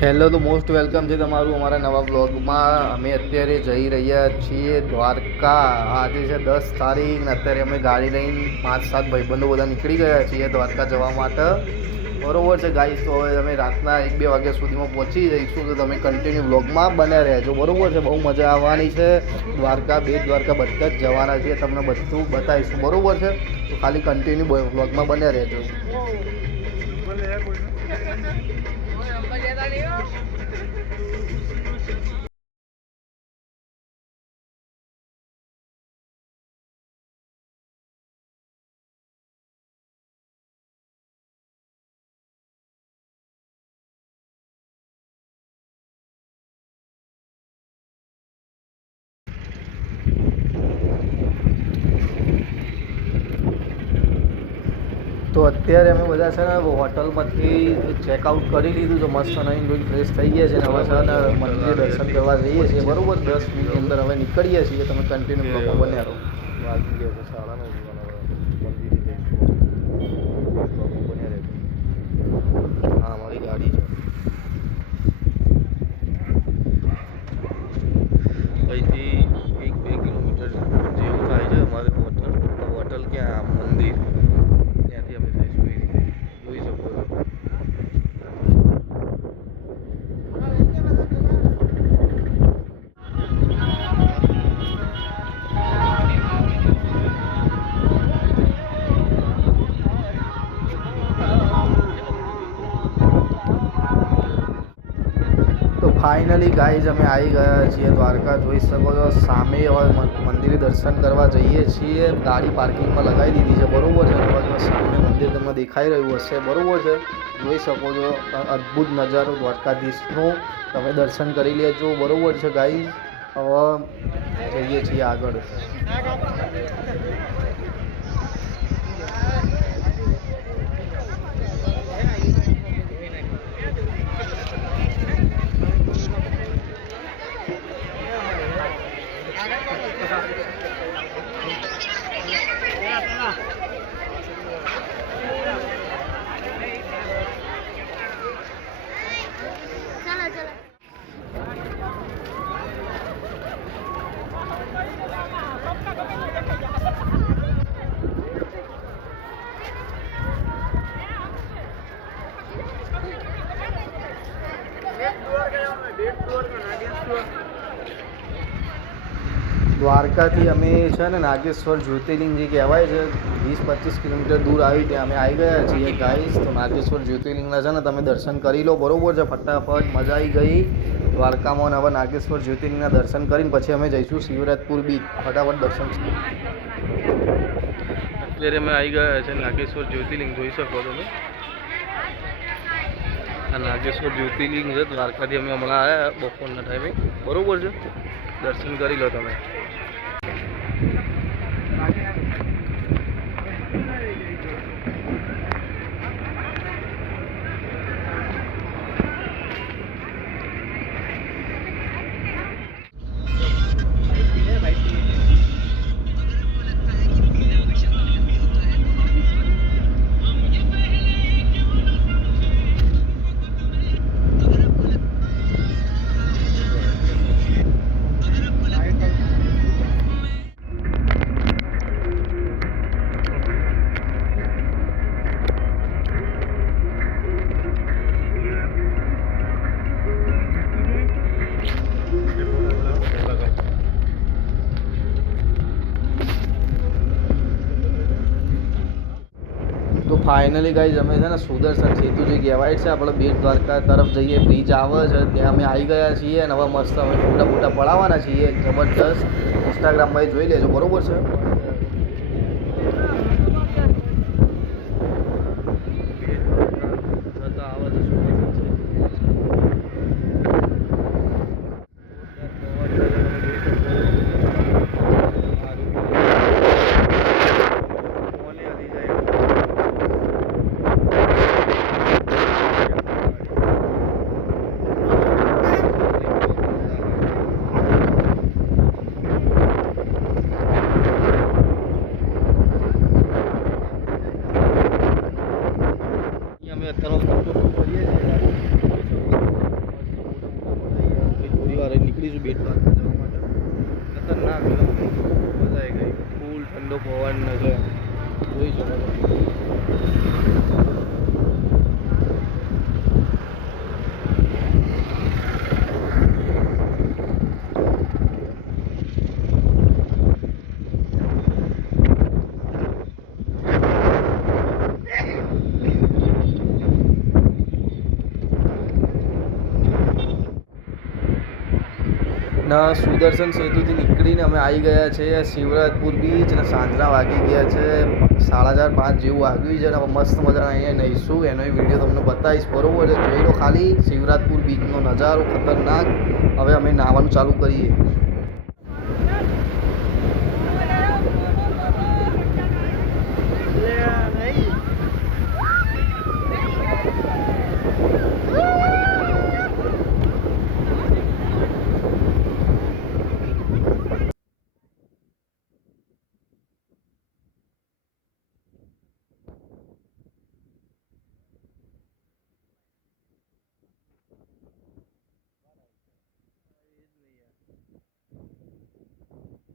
Hello, તો most welcome છે તમારું અમારા નવા બ્લોગમાં. અમે અત્યારે જઈ રહ્યા છીએ દ્વારકા. આજે છે 10 તારીખ ને અત્યારે અમે ગાડી લઈને 5-7 ભાઈબંધો બધા નીકળી ગયા છીએ દ્વારકા જવા માટે. બરોબર છે ગાઈસ, તો હવે અમે રાતના 1-2 વાગ્યા સુધીમાં પહોંચી જઈશું. તો તમે કન્ટિન્યુ બ્લોગમાં બન્યા રહેજો. બરોબર છે, બહુ મજા આવવાની છે. દ્વારકા, બેટ દ્વારકા બધા જ જવાના છીએ, તમને બધું બતાવીશું. બરોબર છે, તો ખાલી કન્ટિન્યુ બ્લોગમાં બન્યા રહેજો. તો અત્યારે અમે બધા છે ને હોટલમાંથી ચેકઆઉટ કરી લીધું છે, મસ્ત નહીં ધોઈને ફ્રેશ થઈ ગયા છે ને હવે છે ને મંદિરે દર્શન કરવા જઈએ છીએ. બરાબર, 10 મિનિટની અંદર હવે નીકળીએ છીએ. તમે કન્ટિન્યુ બ્લોગમાં બન્યા રહો. વાગી ગયા છે 9:30. મંદિરે જઈશું, બ્લોગમાં બન્યા રહેજો. હા, અમારી ગાડી છે. અહીંથી 1-2 કિલોમીટર જેવું થાય છે અમારે હોટલ. હોટલ ક્યાં? મંદિર. ત્યાંથી અમે જઈશું. જોઈ શકો છો. તો ફાઇનલી ગાઈઝ અમે આવી ગયા છીએ દ્વારકા. જોઈ શકો છો સામે. હવે મંદિરે દર્શન કરવા જઈએ છીએ. ગાડી પાર્કિંગમાં લગાવી દીધી છે. બરાબર છે, હવે સામે મંદિર તમને દેખાઈ રહ્યું હશે. બરાબર છે, જોઈ શકો છો અદ્ભુત નજારો દ્વારકાધીશનો. તમે દર્શન કરી લેજો. બરાબર છે ગાઈઝ, હવે જઈએ છીએ આગળ. દ્વારકાથી અમે છે ને નાગેશ્વર જ્યોતિર્લિંગ જે કહેવાય છે 20-25 કિલોમીટર દૂર આવી ત્યાં અમે આવી ગયા છીએ ગાઈસ. તો નાગેશ્વર જ્યોતિર્લિંગના છે ને તમે દર્શન કરી લો. બરાબર છે, ફટાફટ મજા આવી ગઈ દ્વારકામાં. હવે નાગેશ્વર જ્યોતિર્લિંગના દર્શન કરીને પછી અમે જઈશું શિવરાજપુર બીચ. ફટાફટ દર્શન. અત્યારે અમે આવી ગયા છે નાગેશ્વર જ્યોતિર્લિંગ. જોઈ શકો તમે આ નાગેશ્વર જ્યોતિર્લિંગ છે દ્વારકાથી. અમે હમણાં આવ્યા બપોરના ટાઈમે. બરાબર છે, દર્શન કરી લો તમે. તો ફાઇનલી ગાઈઝ અમે છે ને સુદર્શન સેતુ જે કહેવાય છે આપણે બેટ દ્વારકા તરફ જઈએ, બ્રિજ આવે છે ત્યાં અમે આવી ગયા છીએ. અને હવે મસ્ત અમે ફોટા પડાવવાના છીએ જબરજસ્ત. ઇન્સ્ટાગ્રામમાં જોઈ લેજો. બરાબર છે. અત્યારે ફોટો કરીએ છીએ. નીકળીશું બેટ દ્વારકા જવા માટે. ખતરનાક છે, મજા આવી ગઈ. ફૂલ ઠંડો પવન છે, જોઈ શકો છો. ના સુદર્શન સેતુથી નીકળીને અમે આવી ગયા છે શિવરાજપુર બીચ અને સાંજના વાગી ગયા છે 4:30-5 જેવું વાગ્યું છે. અને મસ્ત મજાના અહીંયા નહીશું, એનો વિડીયો તમને બતાવીશ. બરોબર છે, જોઈ લો ખાલી શિવરાજપુર બીચનો નજારો ખતરનાક. હવે અમે નાહવાનું ચાલુ કરીએ.